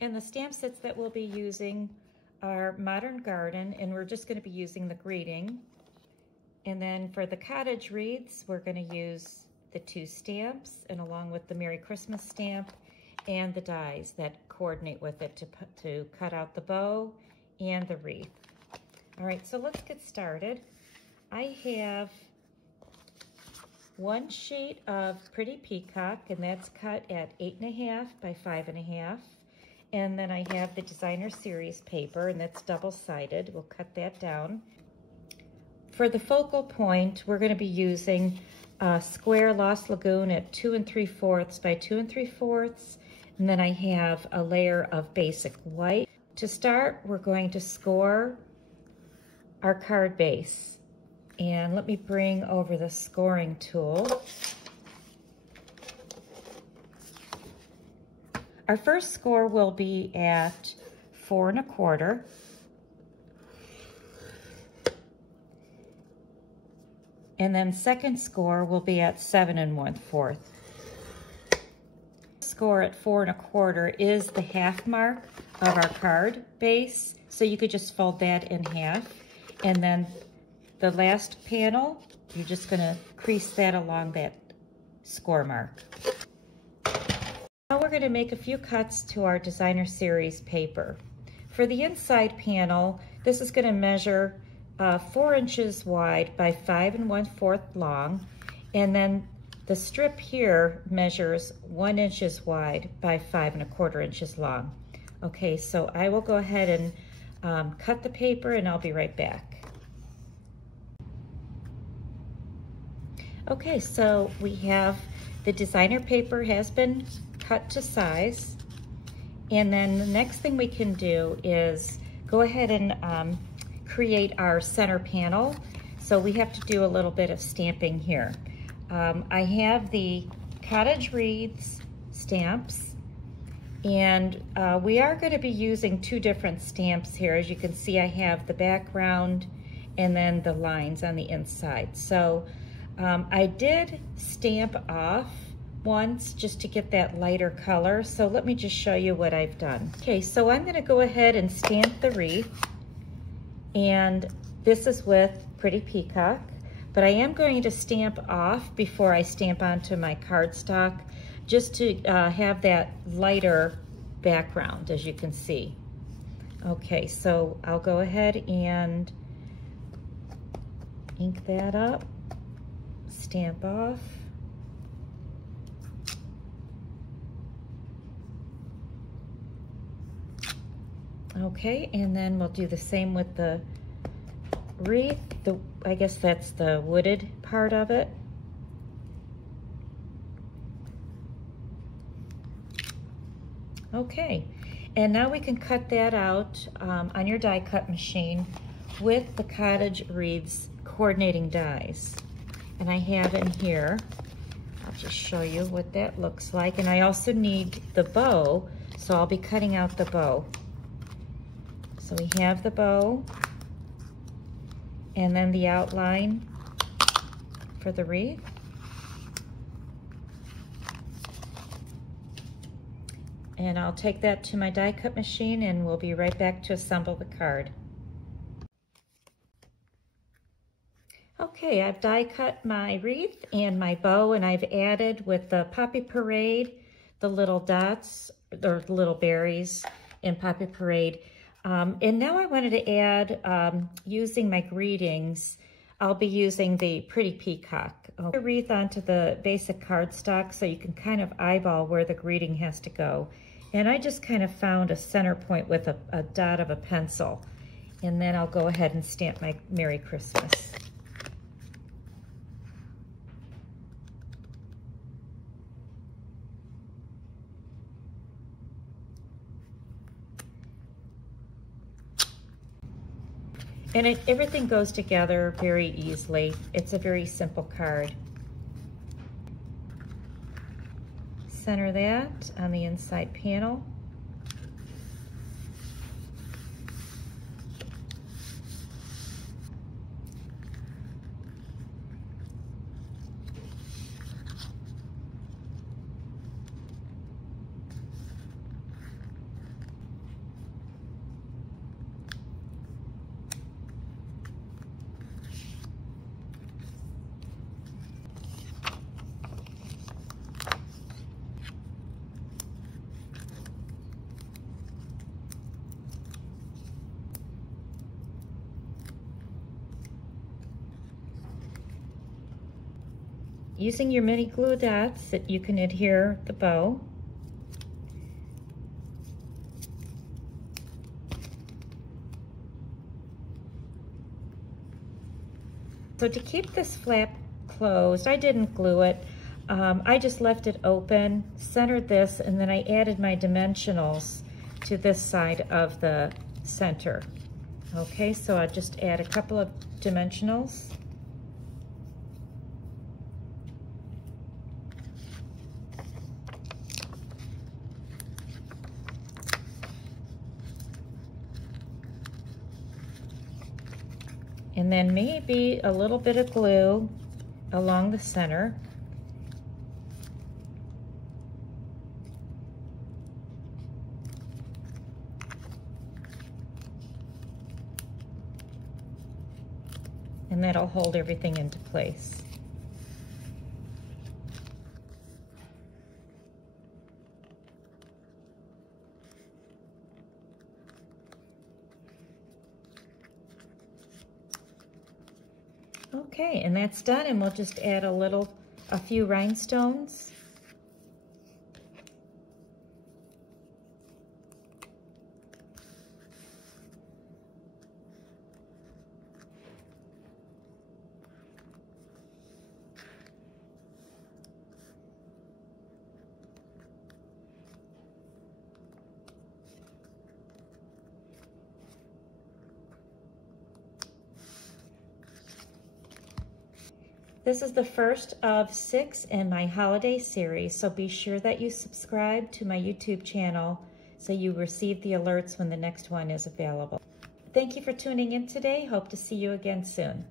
And the stamp sets that we'll be using are Modern Garden, and we're just going to be using the greeting. And then for the Cottage Wreaths, we're going to use the 2 stamps, and along with the Merry Christmas stamp and the dies that coordinate with it to cut out the bow and the wreath. All right, so let's get started. I have 1 sheet of Pretty Peacock, and that's cut at 8.5 by 5.5. And then I have the Designer Series paper, and that's double-sided. We'll cut that down. For the focal point, we're going to be using a square Lost Lagoon at 2 3/4 by 2 3/4. And then I have a layer of basic white. To start, we're going to score our card base. And let me bring over the scoring tool. Our first score will be at 4 1/4. And then second score will be at 7 1/4. Score at 4 1/4 is the half mark of our card base. So you could just fold that in half. And then the last panel, you're just gonna crease that along that score mark. Now we're gonna make a few cuts to our Designer Series paper. For the inside panel, this is gonna measure 4 inches wide by 5 1/4 long, and then the strip here measures 1 inch wide by 5 1/4 inches long. Okay, so I will go ahead and cut the paper, and I'll be right back. Okay, so we have the designer paper has been cut to size, and then the next thing we can do is go ahead and create our center panel. So we have to do a little bit of stamping here. I have the Cottage Wreaths stamps, and we are going to be using 2 different stamps here. As you can see, I have the background and then the lines on the inside. So I did stamp off once just to get that lighter color. So let me just show you what I've done. Okay, so I'm going to go ahead and stamp the wreath. And this is with Pretty Peacock, but I am going to stamp off before I stamp onto my cardstock, just to have that lighter background, as you can see. Okay, so I'll go ahead and ink that up, stamp off. Okay, and then we'll do the same with the wreath. I guess that's the wooded part of it. Okay, and now we can cut that out on your die cut machine with the Cottage Wreaths coordinating dies. And I have in here, I'll just show you what that looks like. And I also need the bow, so I'll be cutting out the bow. So we have the bow, and then the outline for the wreath. And I'll take that to my die cut machine, and we'll be right back to assemble the card. Okay, I've die cut my wreath and my bow, and I've added with the Poppy Parade, the little dots, or little berries in Poppy Parade. And now I wanted to add, using my greetings, I'll be using the Pretty Peacock. I'll put the wreath onto the basic cardstock so you can kind of eyeball where the greeting has to go. And I just kind of found a center point with a dot of a pencil. And then I'll go ahead and stamp my Merry Christmas. And everything goes together very easily. It's a very simple card. Center that on the inside panel. using your mini glue dots that you can adhere the bow. So to keep this flap closed, I didn't glue it. I just left it open, centered this, and then I added my dimensionals to this side of the center. Okay, so I'll just add a couple of dimensionals. And then maybe a little bit of glue along the center. And that'll hold everything into place. Okay, and that's done, and we'll just add a few rhinestones. This is the first of 6 in my holiday series, so be sure that you subscribe to my YouTube channel so you receive the alerts when the next one is available. Thank you for tuning in today. Hope to see you again soon.